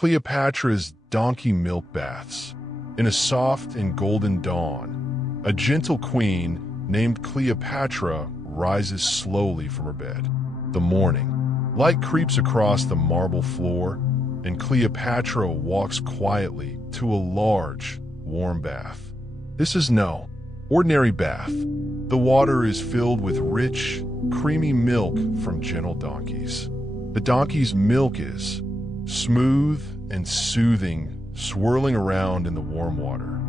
Cleopatra's donkey milk baths. In a soft and golden dawn, a gentle queen named Cleopatra rises slowly from her bed. The morning light creeps across the marble floor, and Cleopatra walks quietly to a large, warm bath. This is no ordinary bath. The water is filled with rich, creamy milk from gentle donkeys. The donkey's milk is smooth and soothing, swirling around in the warm water.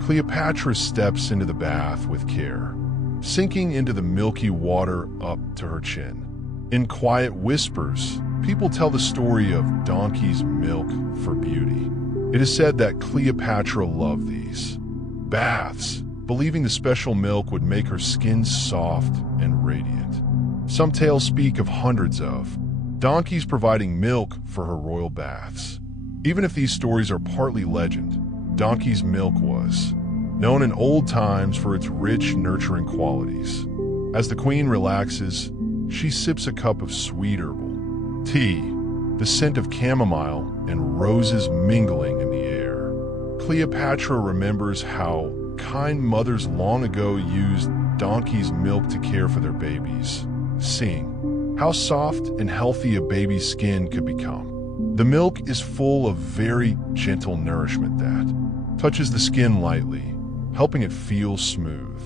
Cleopatra steps into the bath with care, sinking into the milky water up to her chin. In quiet whispers, people tell the story of donkey's milk for beauty. It is said that Cleopatra loved these baths, believing the special milk would make her skin soft and radiant. Some tales speak of hundreds of donkeys providing milk for her royal baths. Even if these stories are partly legend, donkey's milk was known in old times for its rich, nurturing qualities. As the queen relaxes, she sips a cup of sweet herbal tea, the scent of chamomile and roses mingling in the air. Cleopatra remembers how kind mothers long ago used donkey's milk to care for their babies, seeing how soft and healthy a baby's skin could become. The milk is full of very gentle nourishment that touches the skin lightly, helping it feel smooth.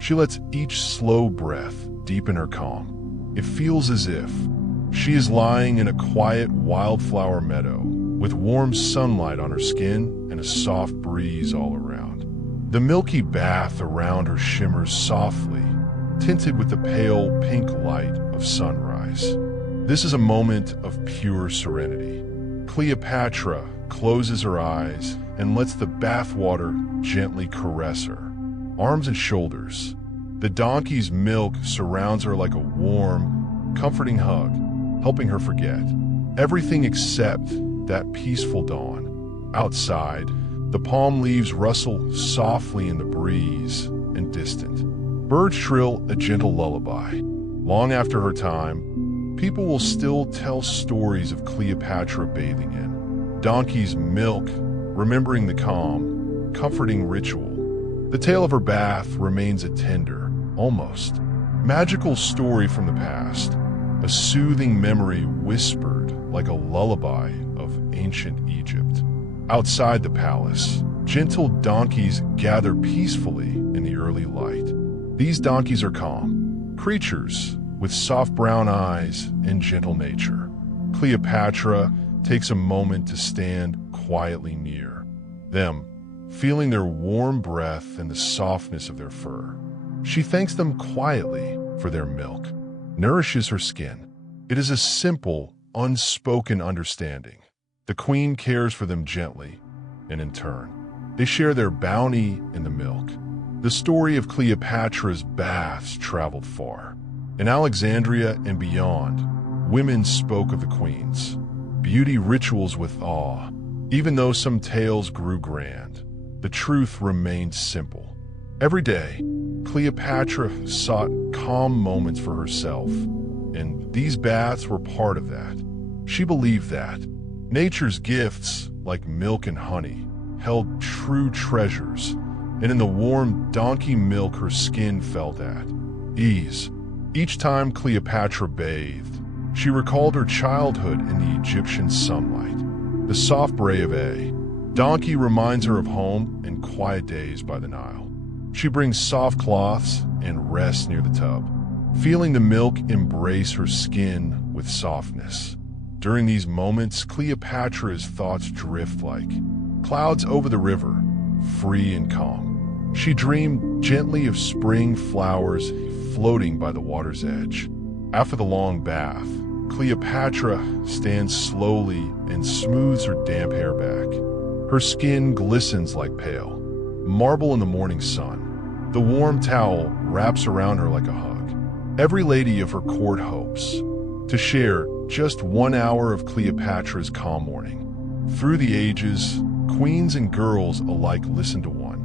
She lets each slow breath deepen her calm. It feels as if she is lying in a quiet wildflower meadow with warm sunlight on her skin and a soft breeze all around. The milky bath around her shimmers softly, tinted with the pale pink light of sunrise. This is a moment of pure serenity. Cleopatra closes her eyes and lets the bathwater gently caress her arms and shoulders. The donkey's milk surrounds her like a warm, comforting hug, helping her forget everything except that peaceful dawn. Outside, the palm leaves rustle softly in the breeze and distant birds trill a gentle lullaby. Long after her time, people will still tell stories of Cleopatra bathing in donkey's milk, remembering the calm, comforting ritual. The tale of her bath remains a tender, almost magical story from the past, a soothing memory whispered like a lullaby of ancient Egypt. Outside the palace, gentle donkeys gather peacefully in the early light. These donkeys are calm creatures with soft brown eyes and gentle nature. Cleopatra takes a moment to stand quietly near them, feeling their warm breath and the softness of their fur. She thanks them quietly for their milk, nourishes her skin. It is a simple, unspoken understanding. The queen cares for them gently, and in turn, they share their bounty in the milk. The story of Cleopatra's baths traveled far. In Alexandria and beyond, women spoke of the queen's beauty rituals with awe. Even though some tales grew grand, the truth remained simple. Every day, Cleopatra sought calm moments for herself, and these baths were part of that. She believed that nature's gifts, like milk and honey, held true treasures, and in the warm donkey milk her skin felt at ease. Each time Cleopatra bathed, she recalled her childhood in the Egyptian sunlight. The soft bray of a donkey reminds her of home and quiet days by the Nile. She brings soft cloths and rests near the tub, feeling the milk embrace her skin with softness. During these moments, Cleopatra's thoughts drift like clouds over the river, free and calm. She dreamed gently of spring flowers floating by the water's edge. After the long bath, Cleopatra stands slowly and smooths her damp hair back. Her skin glistens like pale marble in the morning sun. The warm towel wraps around her like a hug. Every lady of her court hopes to share just 1 hour of Cleopatra's calm morning. Through the ages, queens and girls alike listen to one.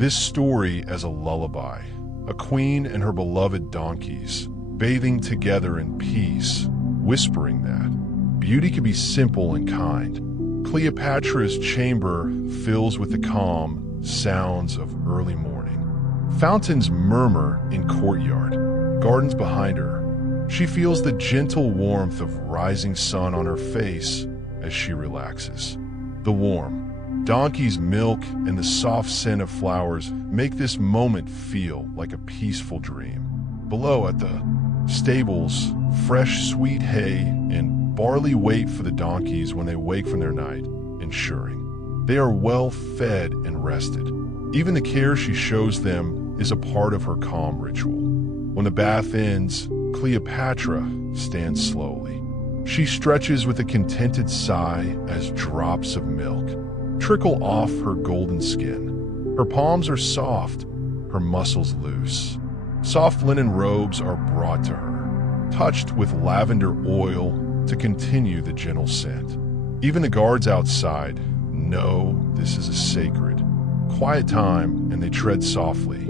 This story as a lullaby, a queen and her beloved donkeys, bathing together in peace, whispering that beauty can be simple and kind, Cleopatra's chamber fills with the calm sounds of early morning. Fountains murmur in courtyard, gardens behind her. She feels the gentle warmth of rising sun on her face as she relaxes. The warm donkey's milk and the soft scent of flowers make this moment feel like a peaceful dream. Below at the stables, fresh sweet hay and barley wait for the donkeys when they wake from their night, ensuring they are well fed and rested. Even the care she shows them is a part of her calm ritual. When the bath ends, Cleopatra stands slowly. She stretches with a contented sigh as drops of milk trickle off her golden skin. Her palms are soft, her muscles loose. Soft linen robes are brought to her, touched with lavender oil to continue the gentle scent. Even the guards outside know this is a sacred, quiet time, and they tread softly.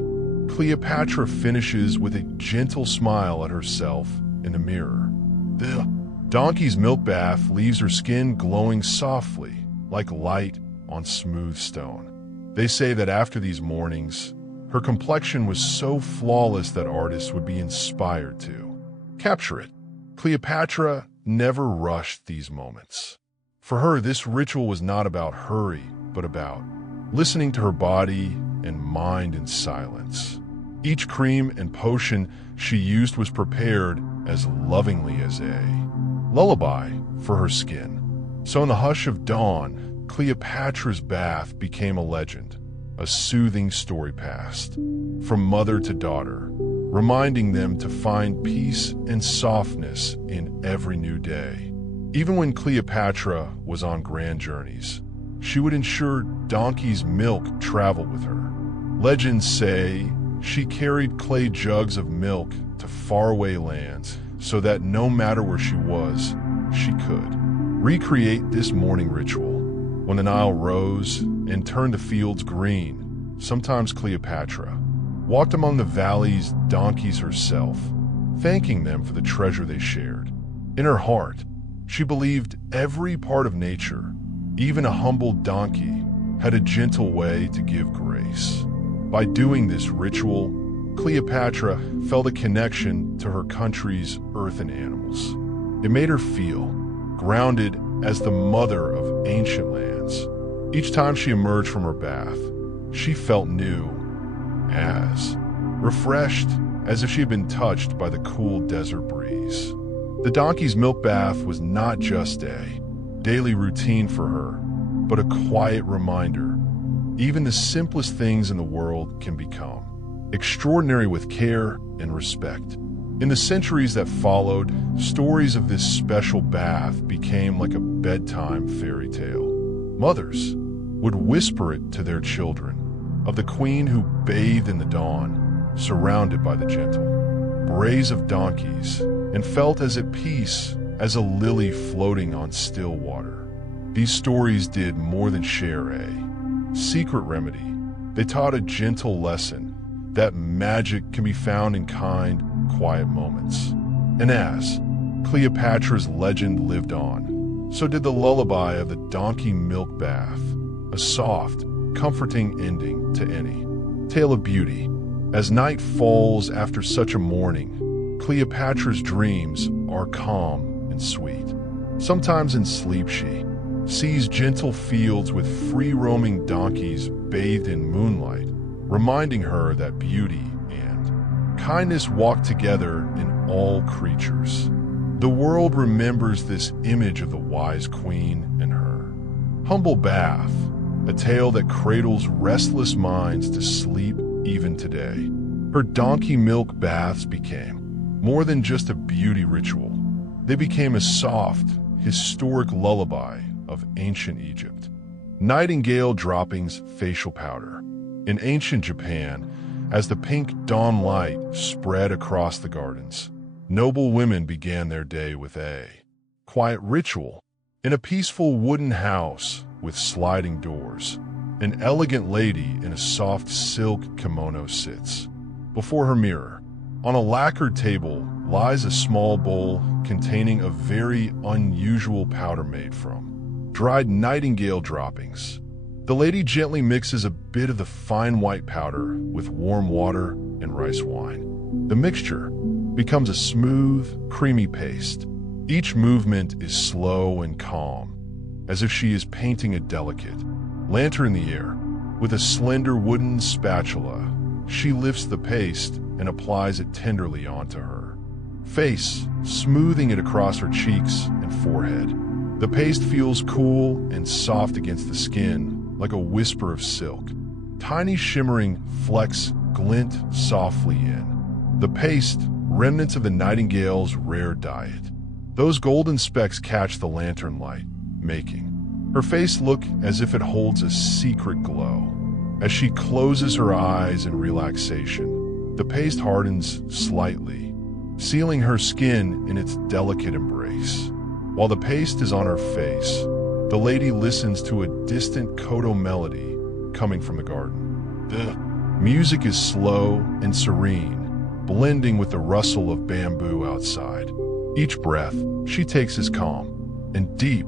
Cleopatra finishes with a gentle smile at herself in the mirror. The donkey's milk bath leaves her skin glowing softly, like light on smooth stone. They say that after these mornings, her complexion was so flawless that artists would be inspired to capture it. Cleopatra never rushed these moments. For her, this ritual was not about hurry, but about listening to her body and mind in silence. Each cream and potion she used was prepared as lovingly as a lullaby for her skin. So in the hush of dawn, Cleopatra's bath became a legend, a soothing story passed from mother to daughter, reminding them to find peace and softness in every new day. Even when Cleopatra was on grand journeys, she would ensure donkey's milk traveled with her. Legends say she carried clay jugs of milk to faraway lands so that no matter where she was, she could recreate this morning ritual. When the Nile rose and turned the fields green, sometimes Cleopatra walked among the valley's donkeys herself, thanking them for the treasure they shared. In her heart, she believed every part of nature, even a humble donkey, had a gentle way to give grace. By doing this ritual, Cleopatra felt a connection to her country's earth and animals. It made her feel grounded as the mother of ancient lands. Each time she emerged from her bath, she felt new, as refreshed as if she had been touched by the cool desert breeze. The donkey's milk bath was not just a daily routine for her, but a quiet reminder. Even the simplest things in the world can become extraordinary with care and respect. In the centuries that followed, stories of this special bath became like a bedtime fairy tale. Mothers would whisper it to their children of the queen who bathed in the dawn, surrounded by the gentle brays of donkeys, and felt as at peace as a lily floating on still water. These stories did more than share a secret remedy. They taught a gentle lesson that magic can be found in kind, quiet moments. And as Cleopatra's legend lived on, so did the lullaby of the donkey milk bath, a soft, comforting ending to any tale of beauty. As night falls after such a morning, Cleopatra's dreams are calm and sweet. Sometimes in sleep she sees gentle fields with free-roaming donkeys bathed in moonlight, reminding her that beauty and kindness walk together in all creatures. The world remembers this image of the wise queen and her humble bath, a tale that cradles restless minds to sleep even today. Her donkey milk baths became more than just a beauty ritual. They became a soft, historic lullaby of ancient Egypt. Nightingale droppings facial powder. In ancient Japan, as the pink dawn light spread across the gardens, noble women began their day with a quiet ritual. In a peaceful wooden house with sliding doors, an elegant lady in a soft silk kimono sits before her mirror. On a lacquered table lies a small bowl containing a very unusual powder made from dried nightingale droppings. The lady gently mixes a bit of the fine white powder with warm water and rice wine. The mixture becomes a smooth, creamy paste. Each movement is slow and calm, as if she is painting a delicate lantern in the air. With a slender wooden spatula, she lifts the paste and applies it tenderly onto her face, smoothing it across her cheeks and forehead. The paste feels cool and soft against the skin, like a whisper of silk. Tiny shimmering flecks glint softly in the paste, remnants of the nightingale's rare diet. Those golden specks catch the lantern light, making her face look as if it holds a secret glow. As she closes her eyes in relaxation, the paste hardens slightly, sealing her skin in its delicate embrace. While the paste is on her face, the lady listens to a distant koto melody coming from the garden. The music is slow and serene, blending with the rustle of bamboo outside. Each breath she takes is calm and deep.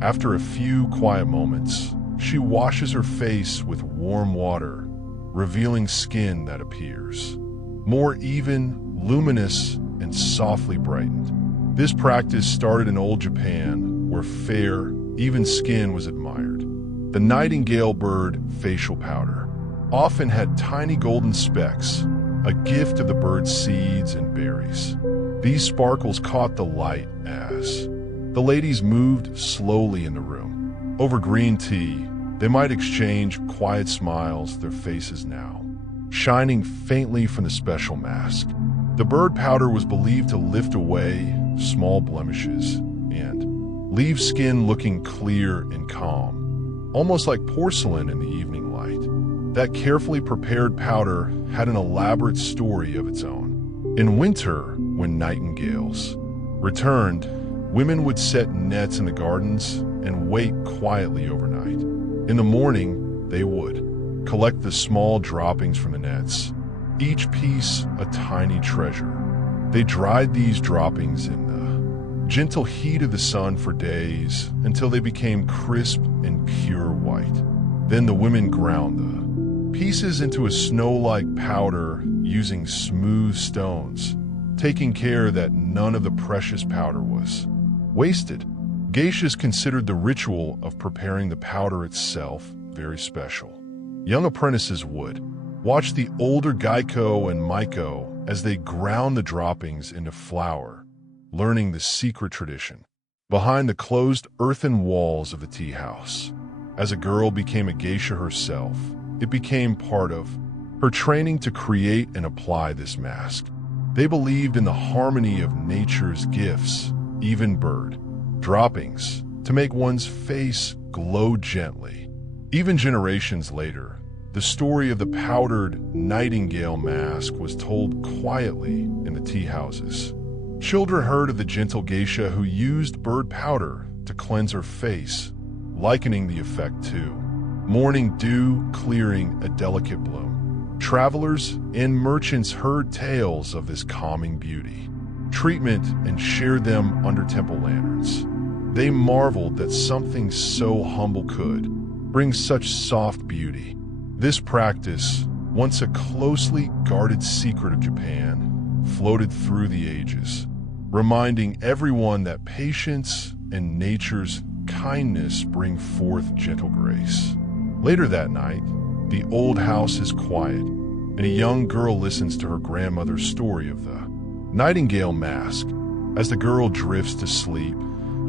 After a few quiet moments, she washes her face with warm water, revealing skin that appears more even, luminous, and softly brightened. This practice started in old Japan, where fair, even skin was admired. The nightingale bird facial powder often had tiny golden specks, a gift of the bird's seeds and berries. These sparkles caught the light as the ladies moved slowly in the room. Over green tea, they might exchange quiet smiles, their faces now shining faintly from the special mask. The bird powder was believed to lift away small blemishes and leave skin looking clear and calm, almost like porcelain in the evening light. That carefully prepared powder had an elaborate story of its own. In winter, when nightingales returned, women would set nets in the gardens and wait quietly overnight. In the morning, they would collect the small droppings from the nets, each piece a tiny treasure. They dried these droppings in the gentle heat of the sun for days until they became crisp and pure white. Then the women ground the pieces into a snow-like powder using smooth stones, taking care that none of the precious powder was wasted. Geishas considered the ritual of preparing the powder itself very special. Young apprentices would watch the older Gaiko and Maiko as they ground the droppings into flour, learning the secret tradition behind the closed earthen walls of the tea house. As a girl became a geisha herself, it became part of her training to create and apply this mask. They believed in the harmony of nature's gifts, even bird droppings, to make one's face glow gently. Even generations later, the story of the powdered nightingale mask was told quietly in the tea houses. Children heard of the gentle geisha who used bird powder to cleanse her face, likening the effect to morning dew clearing a delicate bloom. Travelers and merchants heard tales of this calming beauty, treatment, and shared them under temple lanterns. They marveled that something so humble could bring such soft beauty. This practice, once a closely guarded secret of Japan, floated through the ages, reminding everyone that patience and nature's kindness bring forth gentle grace. Later that night, the old house is quiet, and a young girl listens to her grandmother's story of the nightingale mask. As the girl drifts to sleep,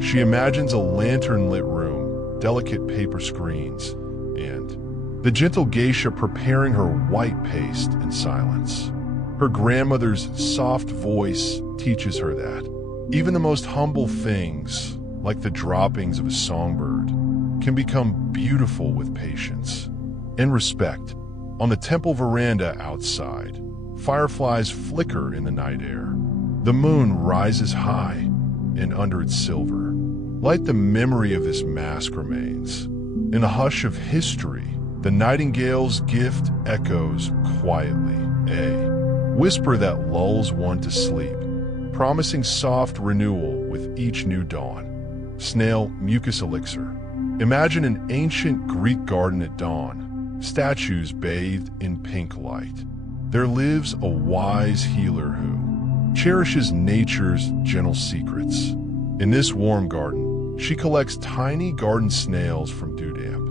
she imagines a lantern-lit room, delicate paper screens, and the gentle geisha preparing her white paste in silence. Her grandmother's soft voice teaches her that even the most humble things, like the droppings of a songbird, can become beautiful with patience and respect. On the temple veranda outside, fireflies flicker in the night air. The moon rises high, and under its silver light the memory of this mask remains. In the hush of history, the nightingale's gift echoes quietly, a whisper that lulls one to sleep, promising soft renewal with each new dawn. Snail mucus elixir. Imagine an ancient Greek garden at dawn, statues bathed in pink light. There lives a wise healer who cherishes nature's gentle secrets. In this warm garden, she collects tiny garden snails from dewdamp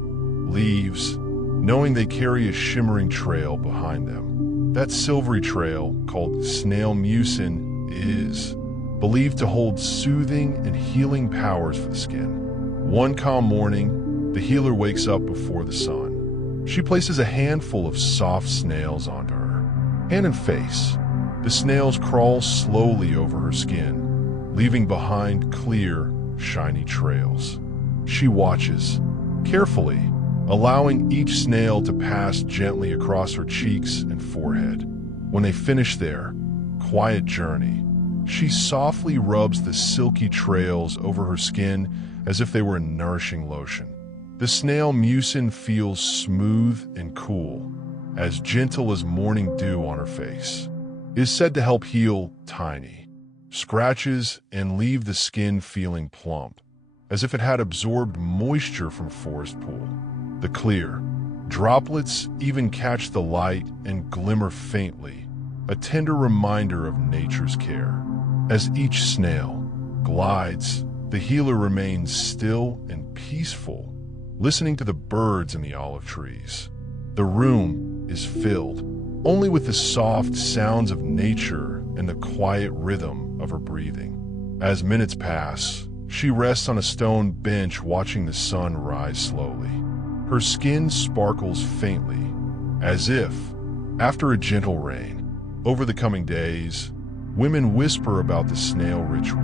leaves, knowing they carry a shimmering trail behind them. That silvery trail, called snail mucin, is believed to hold soothing and healing powers for the skin. One calm morning, the healer wakes up before the sun. She places a handful of soft snails onto her hand and face. The snails crawl slowly over her skin, leaving behind clear, shiny trails. She watches, carefully, allowing each snail to pass gently across her cheeks and forehead. When they finish their quiet journey, she softly rubs the silky trails over her skin as if they were a nourishing lotion. The snail mucin feels smooth and cool, as gentle as morning dew on her face. It is said to help heal tiny scratches and leave the skin feeling plump, as if it had absorbed moisture from a forest pool. The clear droplets even catch the light and glimmer faintly, a tender reminder of nature's care. As each snail glides, the healer remains still and peaceful, listening to the birds in the olive trees. The room is filled only with the soft sounds of nature and the quiet rhythm of her breathing. As minutes pass, she rests on a stone bench watching the sun rise slowly. Her skin sparkles faintly, as if after a gentle rain. Over the coming days, women whisper about the snail ritual.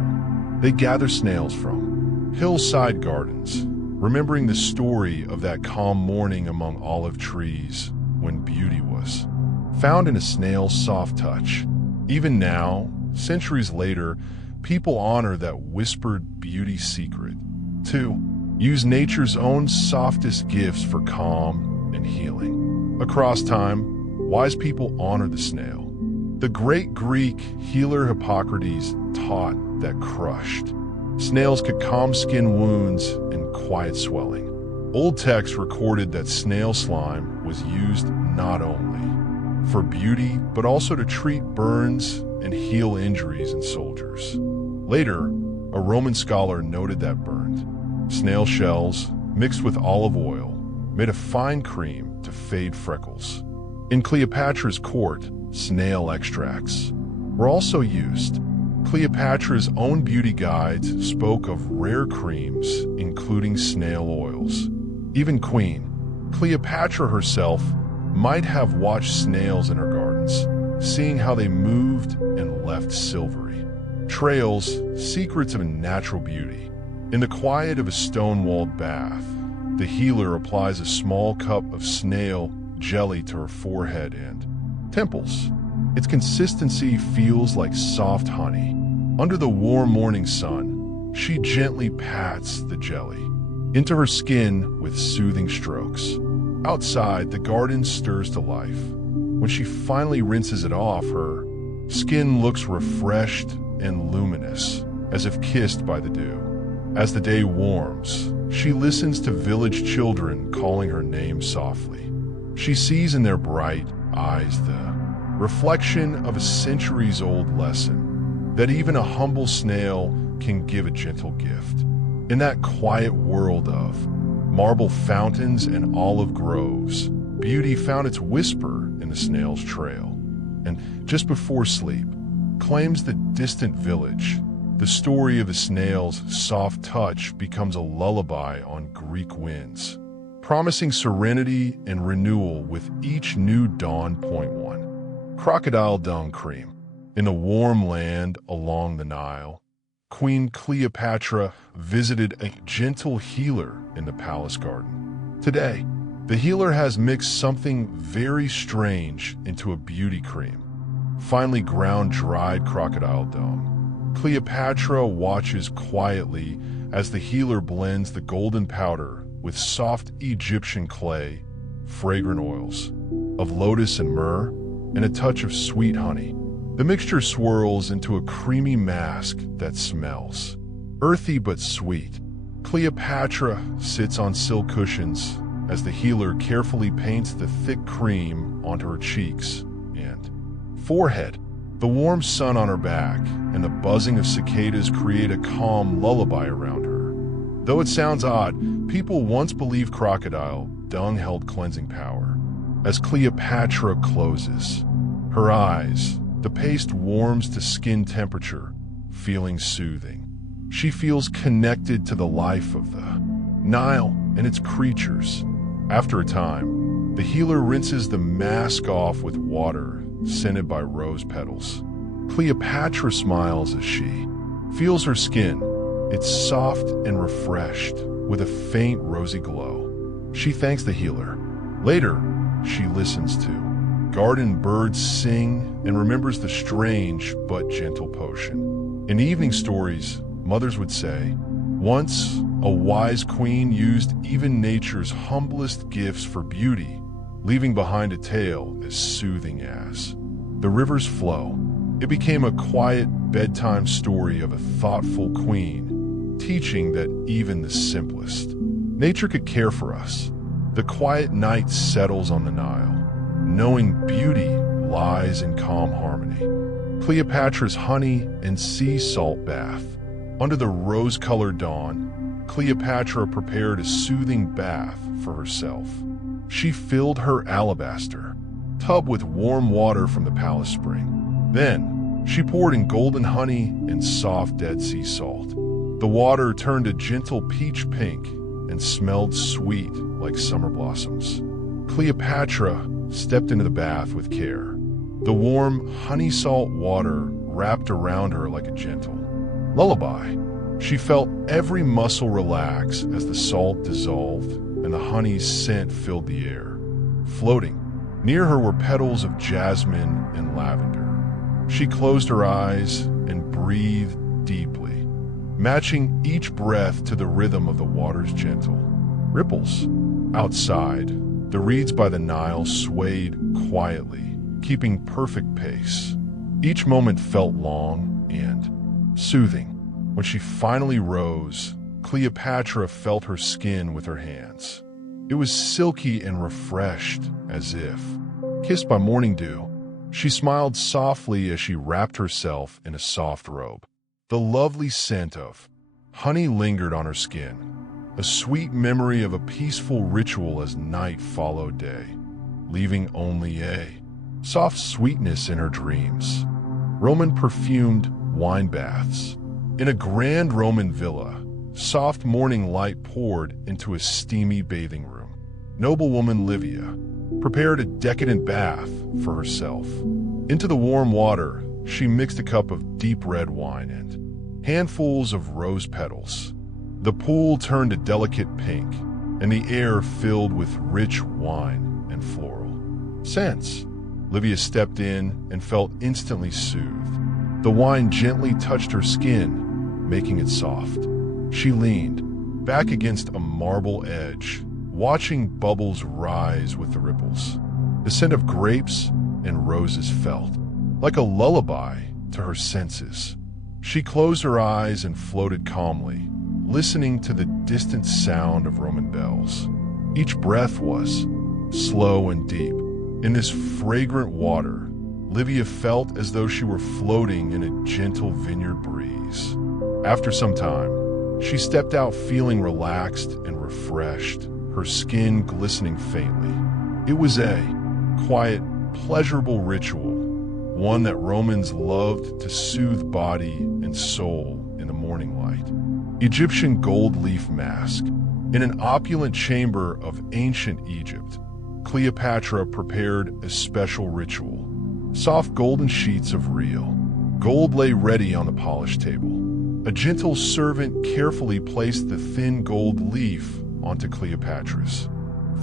They gather snails from hillside gardens, remembering the story of that calm morning among olive trees when beauty was found in a snail's soft touch. Even now, centuries later, people honor that whispered beauty secret. 2. Use nature's own softest gifts for calm and healing. Across time, wise people honor the snail. The great Greek healer Hippocrates taught that crushed snails could calm skin wounds and quiet swelling. Old texts recorded that snail slime was used not only for beauty, but also to treat burns and heal injuries in soldiers. Later, a Roman scholar noted that burned snail shells mixed with olive oil made a fine cream to fade freckles. In Cleopatra's court, snail extracts were also used. Cleopatra's own beauty guides spoke of rare creams, including snail oils. Even Queen Cleopatra herself might have watched snails in her gardens, seeing how they moved and left silvery trails, secrets of natural beauty. In the quiet of a stone-walled bath, the healer applies a small cup of snail jelly to her forehead and temples. Its consistency feels like soft honey. Under the warm morning sun, she gently pats the jelly into her skin with soothing strokes. Outside, the garden stirs to life. When she finally rinses it off, her skin looks refreshed and luminous, as if kissed by the dew. As the day warms, she listens to village children calling her name softly. She sees in their bright eyes the reflection of a centuries-old lesson, that even a humble snail can give a gentle gift. In that quiet world of marble fountains and olive groves, beauty found its whisper in the snail's trail. And just before sleep, claims the distant village. The story of the snail's soft touch becomes a lullaby on Greek winds, promising serenity and renewal with each new dawn. 1. Crocodile dung cream. In the warm land along the Nile, Queen Cleopatra visited a gentle healer in the palace garden. Today, the healer has mixed something very strange into a beauty cream, finely ground dried crocodile dung. Cleopatra watches quietly as the healer blends the golden powder with soft Egyptian clay, fragrant oils of lotus and myrrh, and a touch of sweet honey. The mixture swirls into a creamy mask that smells earthy but sweet, Cleopatra sits on silk cushions as the healer carefully paints the thick cream onto her cheeks and forehead. The warm sun on her back and the buzzing of cicadas create a calm lullaby around her. Though it sounds odd, people once believed crocodile dung held cleansing power. As Cleopatra closes her eyes, the paste warms to skin temperature, feeling soothing. She feels connected to the life of the Nile and its creatures. After a time, the healer rinses the mask off with water scented by rose petals. Cleopatra smiles as she feels her skin. It's soft and refreshed, with a faint rosy glow. She thanks the healer. Later, she listens to garden birds sing and remembers the strange but gentle potion. In evening stories, mothers would say, once a wise queen used even nature's humblest gifts for beauty, leaving behind a tale as soothing as the river's flow. It became a quiet bedtime story of a thoughtful queen, teaching that even the simplest nature could care for us. The quiet night settles on the Nile, knowing beauty lies in calm harmony. Cleopatra's honey and sea salt bath. Under the rose-colored dawn, Cleopatra prepared a soothing bath for herself. She filled her alabaster tub with warm water from the palace spring. Then, she poured in golden honey and soft Dead Sea salt. The water turned a gentle peach pink and smelled sweet like summer blossoms. Cleopatra stepped into the bath with care. The warm, honey-salt water wrapped around her like a gentle lullaby. She felt every muscle relax as the salt dissolved and the honey's scent filled the air. Floating near her were petals of jasmine and lavender. She closed her eyes and breathed deeply, matching each breath to the rhythm of the water's gentle ripples. Outside, the reeds by the Nile swayed quietly, keeping perfect pace. Each moment felt long and soothing. When she finally rose, Cleopatra felt her skin with her hands. It was silky and refreshed, as if kissed by morning dew. She smiled softly as she wrapped herself in a soft robe. The lovely scent of honey lingered on her skin, a sweet memory of a peaceful ritual as night followed day, leaving only a soft sweetness in her dreams. Roman perfumed wine baths. In a grand Roman villa, soft morning light poured into a steamy bathing room. Noblewoman Livia prepared a decadent bath for herself. Into the warm water, she mixed a cup of deep red wine and handfuls of rose petals. The pool turned a delicate pink, and the air filled with rich wine and floral scents. Livia stepped in and felt instantly soothed. The wine gently touched her skin, making it soft. She leaned back against a marble edge, watching bubbles rise with the ripples. The scent of grapes and roses felt like a lullaby to her senses. She closed her eyes and floated calmly, listening to the distant sound of Roman bells. Each breath was slow and deep. In this fragrant water, Livia felt as though she were floating in a gentle vineyard breeze. After some time, she stepped out feeling relaxed and refreshed, her skin glistening faintly. It was a quiet, pleasurable ritual, one that Romans loved to soothe body and soul in the morning light. Egyptian gold leaf mask. In an opulent chamber of ancient Egypt, Cleopatra prepared a special ritual. Soft golden sheets of real gold lay ready on the polished table. A gentle servant carefully placed the thin gold leaf onto Cleopatra's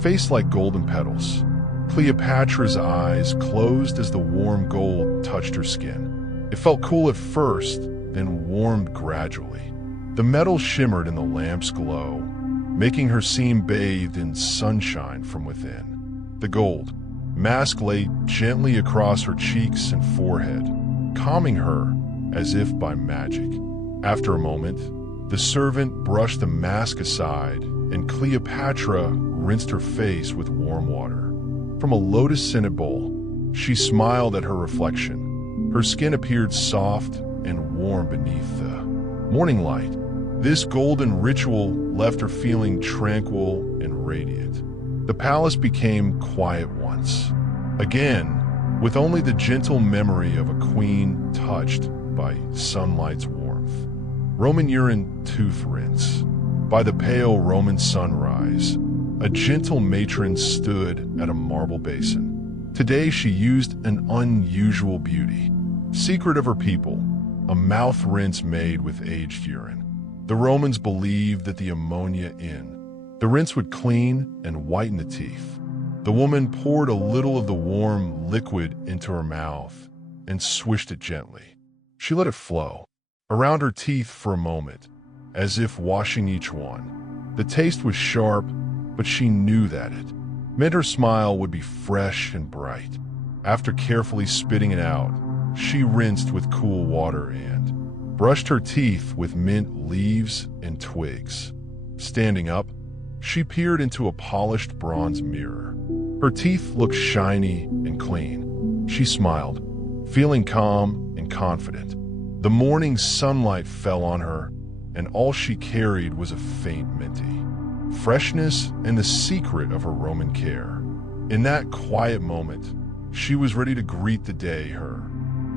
face like golden petals. Cleopatra's eyes closed as the warm gold touched her skin. It felt cool at first, then warmed gradually. The metal shimmered in the lamp's glow, making her seem bathed in sunshine from within. The gold mask lay gently across her cheeks and forehead, calming her as if by magic. After a moment, The servant brushed the mask aside, and Cleopatra rinsed her face with warm water. From a lotus-scented bowl, she smiled at her reflection. Her skin appeared soft and warm beneath the morning light. This golden ritual left her feeling tranquil and radiant. The palace became quiet once again, with only the gentle memory of a queen touched by sunlight's warmth. Roman urine tooth rinse. By the pale Roman sunrise, a gentle matron stood at a marble basin. Today she used an unusual beauty. Secret of her people, a mouth rinse made with aged urine. The Romans believed that the ammonia in the rinse would clean and whiten the teeth. The woman poured a little of the warm liquid into her mouth and swished it gently. She let it flow around her teeth for a moment, as if washing each one. The taste was sharp, but she knew that it meant her smile would be fresh and bright. After carefully spitting it out, she rinsed with cool water and brushed her teeth with mint leaves and twigs. Standing up, she peered into a polished bronze mirror. Her teeth looked shiny and clean. She smiled, feeling calm and confident. The morning sunlight fell on her, and all she carried was a faint minty freshness and the secret of her Roman care. In that quiet moment, she was ready to greet the day, her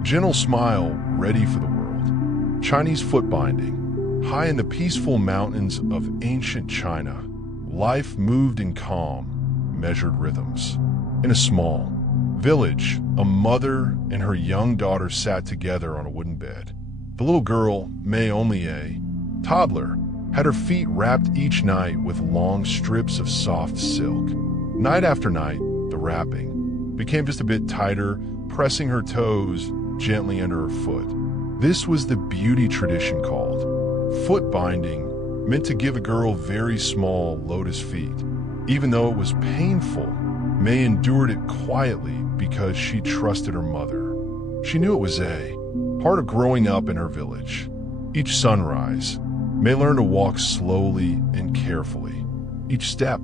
gentle smile ready for the world. Chinese foot binding. High in the peaceful mountains of ancient China, life moved in calm, measured rhythms. In a small village, a mother and her young daughter sat together on a wooden bed. The little girl, May only a toddler, had her feet wrapped each night with long strips of soft silk. Night after night, the wrapping became just a bit tighter, pressing her toes gently under her foot. This was the beauty tradition called foot binding, meant to give a girl very small lotus feet. Even though it was painful, May endured it quietly because she trusted her mother. She knew it was a part of growing up in her village. Each sunrise, May learned to walk slowly and carefully. Each step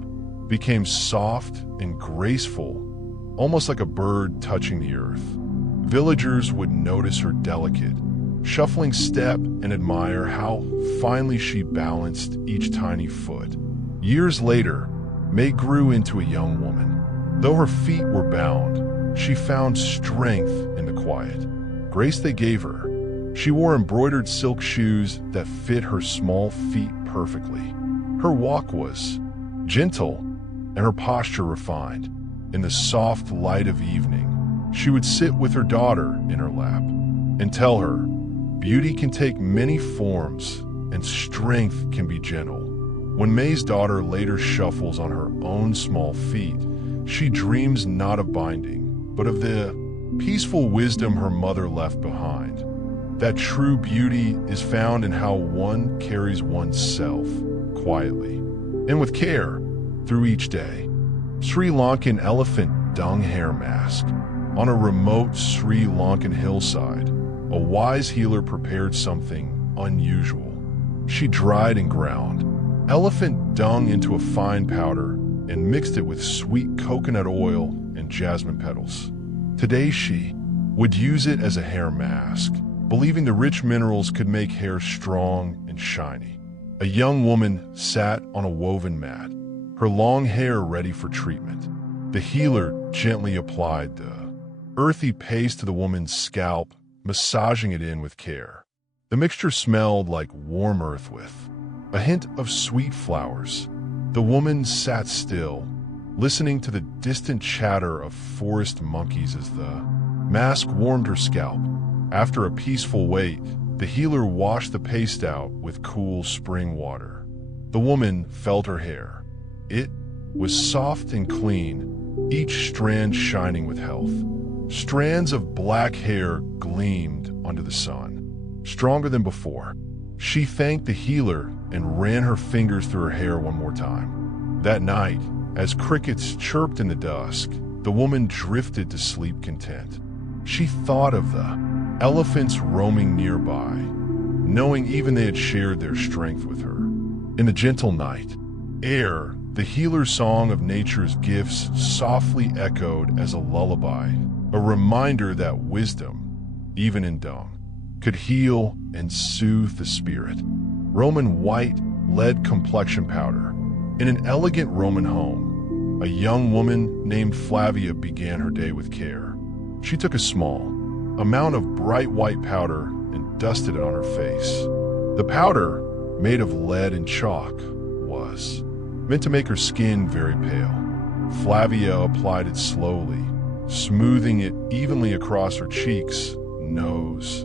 became soft and graceful, almost like a bird touching the earth. Villagers would notice her delicate, shuffling step and admire how finely she balanced each tiny foot. Years later, May grew into a young woman. Though her feet were bound, she found strength in the quiet grace they gave her. She wore embroidered silk shoes that fit her small feet perfectly. Her walk was gentle and her posture refined. In the soft light of evening, she would sit with her daughter in her lap and tell her, beauty can take many forms and strength can be gentle. When May's daughter later shuffles on her own small feet, she dreams not of binding, but of the peaceful wisdom her mother left behind. That true beauty is found in how one carries oneself quietly and with care through each day. Sri Lankan elephant dung hair mask. On a remote Sri Lankan hillside, a wise healer prepared something unusual. She dried and ground elephant dung into a fine powder and mixed it with sweet coconut oil and jasmine petals. Today she would use it as a hair mask, believing the rich minerals could make hair strong and shiny. A young woman sat on a woven mat, her long hair ready for treatment. The healer gently applied the earthy paste to the woman's scalp, massaging it in with care. The mixture smelled like warm earth with a hint of sweet flowers. The woman sat still, listening to the distant chatter of forest monkeys as the mask warmed her scalp. After a peaceful wait, the healer washed the paste out with cool spring water. The woman felt her hair. It was soft and clean, each strand shining with health. Strands of black hair gleamed under the sun, stronger than before. She thanked the healer and ran her fingers through her hair one more time. That night, as crickets chirped in the dusk, the woman drifted to sleep content. She thought of the elephants roaming nearby, knowing even they had shared their strength with her. In the gentle night air, the healer's song of nature's gifts softly echoed as a lullaby, a reminder that wisdom, even in dung, could heal and soothe the spirit. Roman white lead complexion powder. In an elegant Roman home, a young woman named Flavia began her day with care. She took a small amount of bright white powder and dusted it on her face. The powder, made of lead and chalk, was meant to make her skin very pale. Flavia applied it slowly, smoothing it evenly across her cheeks, nose,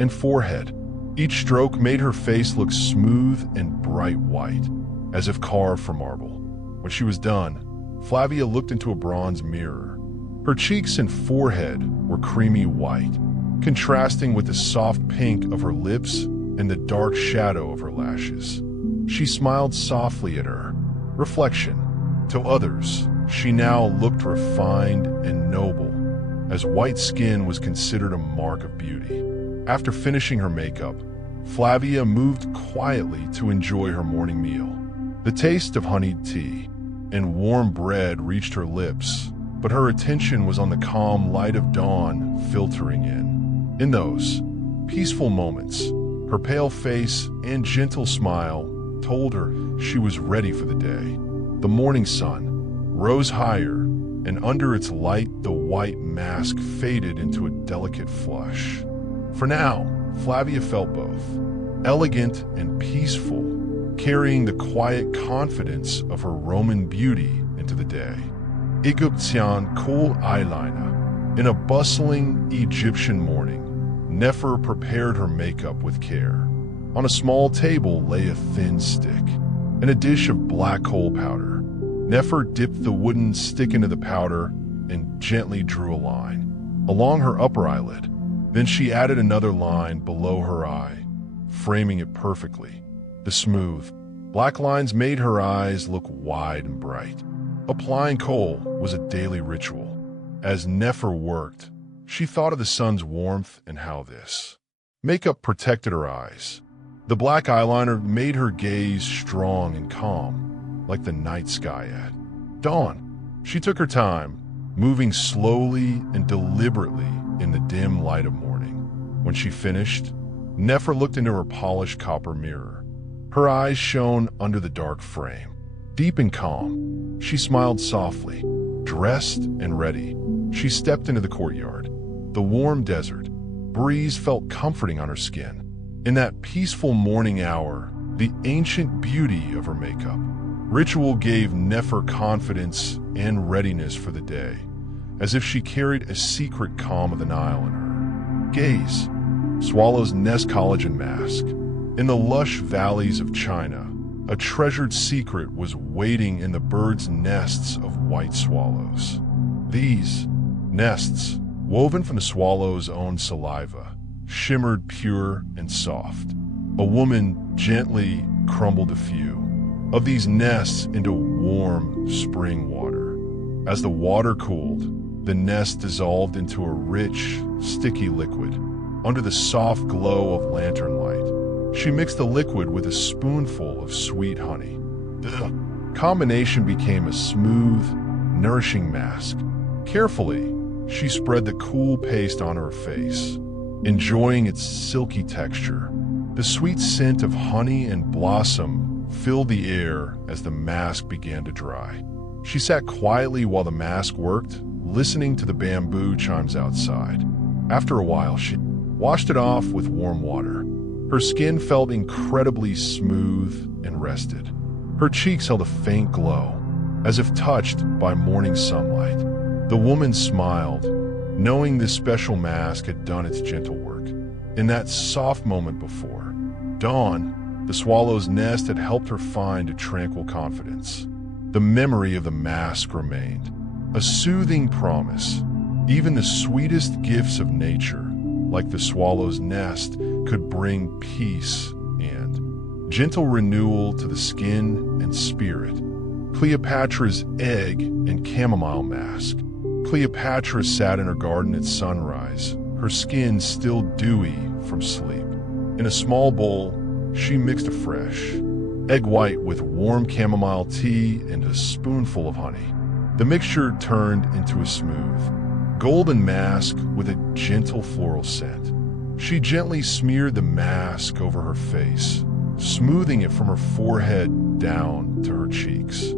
and forehead. Each stroke made her face look smooth and bright white, as if carved from marble. When she was done, Flavia looked into a bronze mirror. Her cheeks and forehead were creamy white, contrasting with the soft pink of her lips and the dark shadow of her lashes. She smiled softly at her reflection. To others, she now looked refined and noble, as white skin was considered a mark of beauty. After finishing her makeup, Flavia moved quietly to enjoy her morning meal. The taste of honeyed tea and warm bread reached her lips, but her attention was on the calm light of dawn filtering in. In those peaceful moments, her pale face and gentle smile told her she was ready for the day. The morning sun rose higher, and under its light the white mask faded into a delicate flush. For now, Flavia felt both elegant and peaceful, carrying the quiet confidence of her Roman beauty into the day. Egyptian cool eyeliner. In a bustling Egyptian morning, Nefer prepared her makeup with care. On a small table lay a thin stick and a dish of black coal powder. Nefer dipped the wooden stick into the powder and gently drew a line along her upper eyelid. Then she added another line below her eye, framing it perfectly. The smooth, black lines made her eyes look wide and bright. Applying kohl was a daily ritual. As Nefer worked, she thought of the sun's warmth and how this makeup protected her eyes. The black eyeliner made her gaze strong and calm, like the night sky at dawn. She took her time, moving slowly and deliberately in the dim light of morning. When she finished, Nefer looked into her polished copper mirror. Her eyes shone under the dark frame. Deep and calm, she smiled softly. Dressed and ready, she stepped into the courtyard. The warm desert breeze felt comforting on her skin. In that peaceful morning hour, the ancient beauty of her makeup ritual gave Nefer confidence and readiness for the day, as if she carried a secret calm of the Nile in her gaze. Swallow's nest collagen mask. In the lush valleys of China, a treasured secret was waiting in the birds' nests of white swallows. These nests, woven from the swallow's own saliva, shimmered pure and soft. A woman gently crumbled a few of these nests into warm spring water. As the water cooled, the nest dissolved into a rich, sticky liquid. Under the soft glow of lantern light, she mixed the liquid with a spoonful of sweet honey. The combination became a smooth, nourishing mask. Carefully, she spread the cool paste on her face, enjoying its silky texture. The sweet scent of honey and blossom filled the air as the mask began to dry. She sat quietly while the mask worked, listening to the bamboo chimes outside. After a while, she washed it off with warm water. Her skin felt incredibly smooth and rested. Her cheeks held a faint glow, as if touched by morning sunlight. The woman smiled, knowing this special mask had done its gentle work. In that soft moment before dawn, the swallow's nest had helped her find a tranquil confidence. The memory of the mask remained, a soothing promise. Even the sweetest gifts of nature, like the swallow's nest, could bring peace and gentle renewal to the skin and spirit. Cleopatra's egg and chamomile mask. Cleopatra sat in her garden at sunrise, her skin still dewy from sleep. In a small bowl, she mixed a fresh egg white with warm chamomile tea and a spoonful of honey. The mixture turned into a smooth, golden mask with a gentle floral scent. She gently smeared the mask over her face, smoothing it from her forehead down to her cheeks.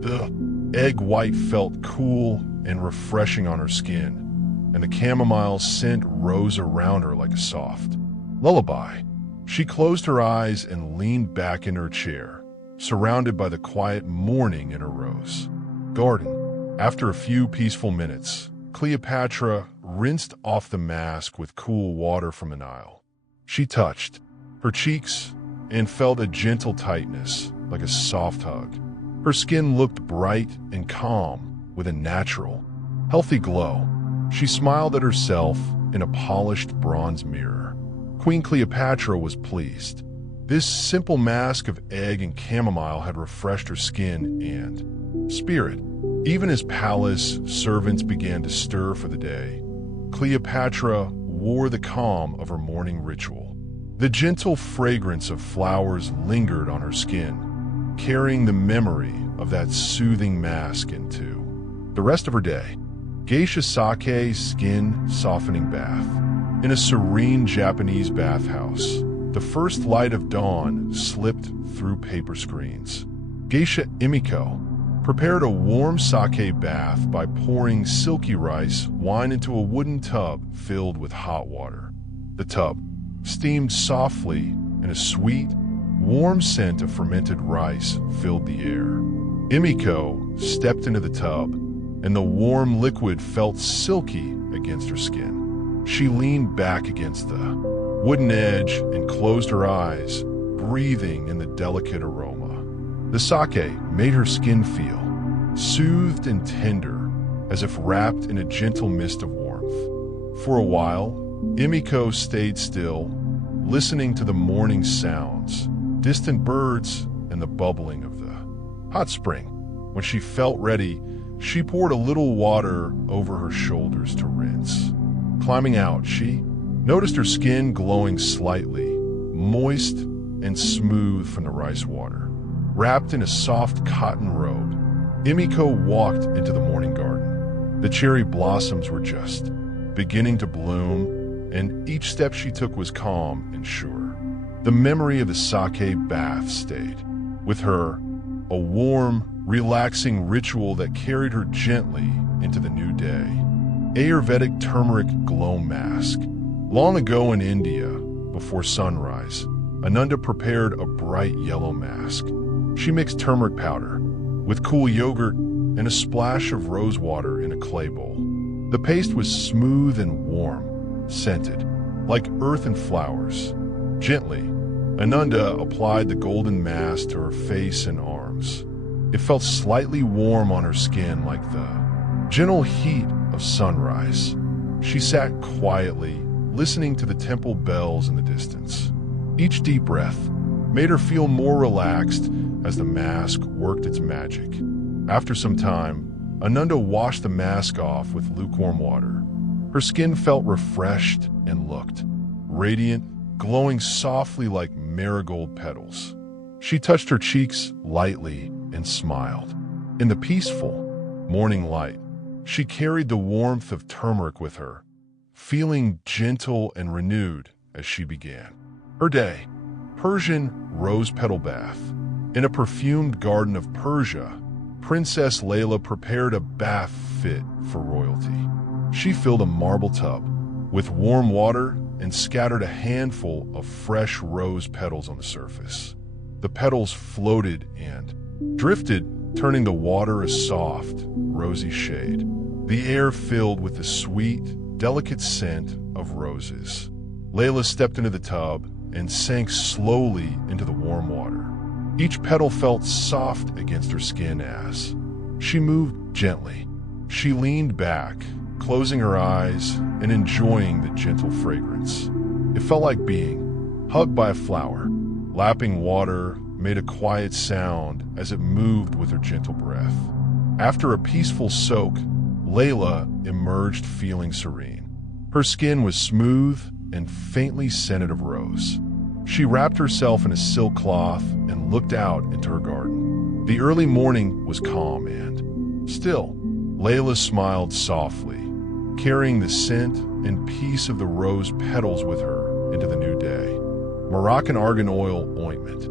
The egg white felt cool and refreshing on her skin, and the chamomile scent rose around her like a soft lullaby. She closed her eyes and leaned back in her chair, surrounded by the quiet morning in her rose garden. After a few peaceful minutes, Cleopatra rinsed off the mask with cool water from the Nile. She touched her cheeks and felt a gentle tightness, like a soft hug. Her skin looked bright and calm, with a natural, healthy glow. She smiled at herself in a polished bronze mirror. Queen Cleopatra was pleased. This simple mask of egg and chamomile had refreshed her skin and spirit. Even as palace servants began to stir for the day, Cleopatra wore the calm of her morning ritual. The gentle fragrance of flowers lingered on her skin, carrying the memory of that soothing mask into the rest of her day. Geisha sake skin-softening bath. In a serene Japanese bathhouse, the first light of dawn slipped through paper screens. Geisha Emiko prepared a warm sake bath by pouring silky rice wine into a wooden tub filled with hot water. The tub steamed softly, and a sweet, warm scent of fermented rice filled the air. Emiko stepped into the tub, and the warm liquid felt silky against her skin. She leaned back against the wooden edge and closed her eyes, breathing in the delicate aroma. The sake made her skin feel soothed and tender, as if wrapped in a gentle mist of warmth. For a while, Emiko stayed still, listening to the morning sounds, distant birds, and the bubbling of the hot spring. When she felt ready, she poured a little water over her shoulders to rinse. Climbing out, she noticed her skin glowing slightly, moist and smooth from the rice water. Wrapped in a soft cotton robe, Emiko walked into the morning garden. The cherry blossoms were just beginning to bloom, and each step she took was calm and sure. The memory of the sake bath stayed with her, a warm, relaxing ritual that carried her gently into the new day. Ayurvedic turmeric glow mask. Long ago in India, before sunrise, Ananda prepared a bright yellow mask. She mixed turmeric powder with cool yogurt and a splash of rose water in a clay bowl. The paste was smooth and warm, scented, like earth and flowers. Gently, Ananda applied the golden mask to her face and arms. It felt slightly warm on her skin, like the gentle heat of sunrise. She sat quietly, listening to the temple bells in the distance. Each deep breath made her feel more relaxed as the mask worked its magic. After some time, Ananda washed the mask off with lukewarm water. Her skin felt refreshed and looked radiant, glowing softly like marigold petals. She touched her cheeks lightly and smiled. In the peaceful morning light, she carried the warmth of turmeric with her, feeling gentle and renewed as she began her day. Persian rose petal bath. In a perfumed garden of Persia, Princess Layla prepared a bath fit for royalty. She filled a marble tub with warm water and scattered a handful of fresh rose petals on the surface. The petals floated and drifted, turning the water a soft, rosy shade. The air filled with the sweet, delicate scent of roses. Layla stepped into the tub and sank slowly into the warm water. Each petal felt soft against her skin as she moved gently. She leaned back, closing her eyes and enjoying the gentle fragrance. It felt like being hugged by a flower. Lapping water made a quiet sound as it moved with her gentle breath. After a peaceful soak, Layla emerged feeling serene. Her skin was smooth and faintly scented of rose. She wrapped herself in a silk cloth and looked out into her garden. The early morning was calm and still. Layla smiled softly, carrying the scent and peace of the rose petals with her into the new day. Moroccan argan oil ointment.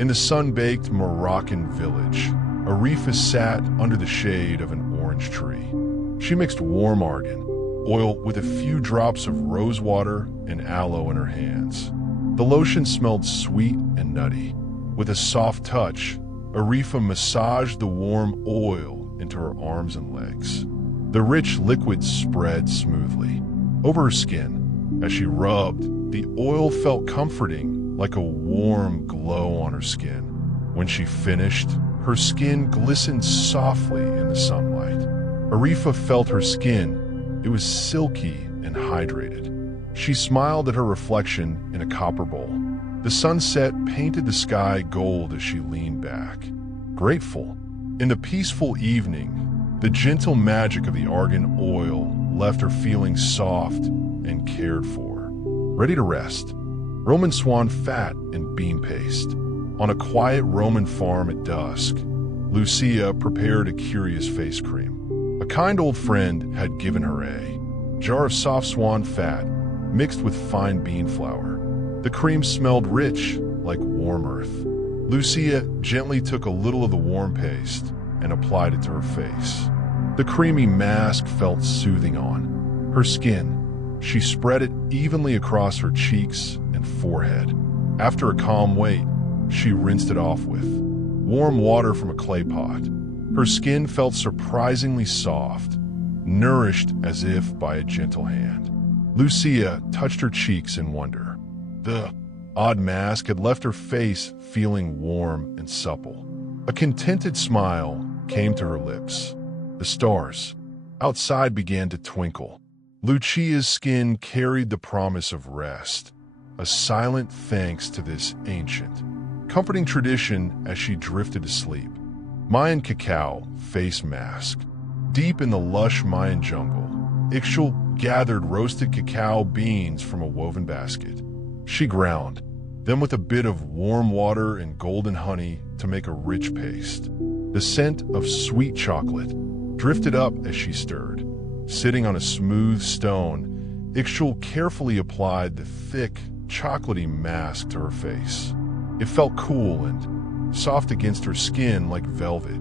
In the sun-baked Moroccan village, Arifa sat under the shade of an orange tree. She mixed warm argan oil with a few drops of rose water and aloe in her hands. The lotion smelled sweet and nutty. With a soft touch, Arifa massaged the warm oil into her arms and legs. The rich liquid spread smoothly over her skin. As she rubbed, the oil felt comforting, like a warm glow on her skin. When she finished, her skin glistened softly in the sunlight. Arifa felt her skin. It was silky and hydrated. She smiled at her reflection in a copper bowl. The sunset painted the sky gold as she leaned back, grateful. In the peaceful evening, the gentle magic of the argan oil left her feeling soft and cared for, ready to rest. Roman swan fat and bean paste. On a quiet Roman farm at dusk, Lucia prepared a curious face cream. A kind old friend had given her a jar of soft swan fat mixed with fine bean flour. The cream smelled rich, like warm earth. Lucia gently took a little of the warm paste and applied it to her face. The creamy mask felt soothing on her skin. She spread it evenly across her cheeks and forehead. After a calm wait, she rinsed it off with warm water from a clay pot. Her skin felt surprisingly soft, nourished as if by a gentle hand. Lucia touched her cheeks in wonder. The odd mask had left her face feeling warm and supple. A contented smile came to her lips. The stars outside began to twinkle. Lucia's skin carried the promise of rest, a silent thanks to this ancient, comforting tradition as she drifted to sleep. Mayan cacao face mask. Deep in the lush Mayan jungle, Ixchel gathered roasted cacao beans from a woven basket. She ground them with a bit of warm water and golden honey to make a rich paste. The scent of sweet chocolate drifted up as she stirred. Sitting on a smooth stone, Ixchel carefully applied the thick, chocolatey mask to her face. It felt cool and soft against her skin like velvet.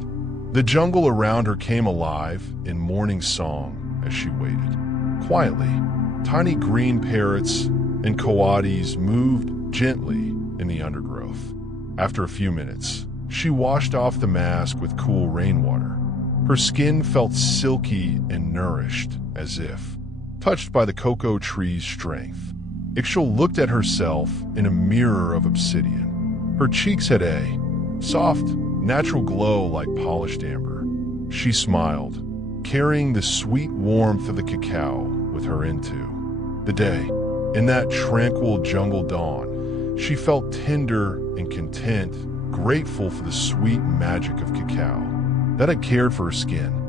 The jungle around her came alive in morning song as she waited. Quietly, tiny green parrots and coatis moved gently in the undergrowth. After a few minutes, she washed off the mask with cool rainwater. Her skin felt silky and nourished, as if touched by the cocoa tree's strength. Ixchel looked at herself in a mirror of obsidian. Her cheeks had a soft, natural glow like polished amber. She smiled, carrying the sweet warmth of the cacao with her into the day. In that tranquil jungle dawn, she felt tender and content, grateful for the sweet magic of cacao that had cared for her skin.